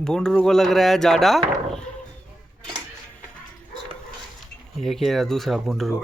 भुंडरू को लग रहा है जाडा। ये क्या दूसरा भुंडरू।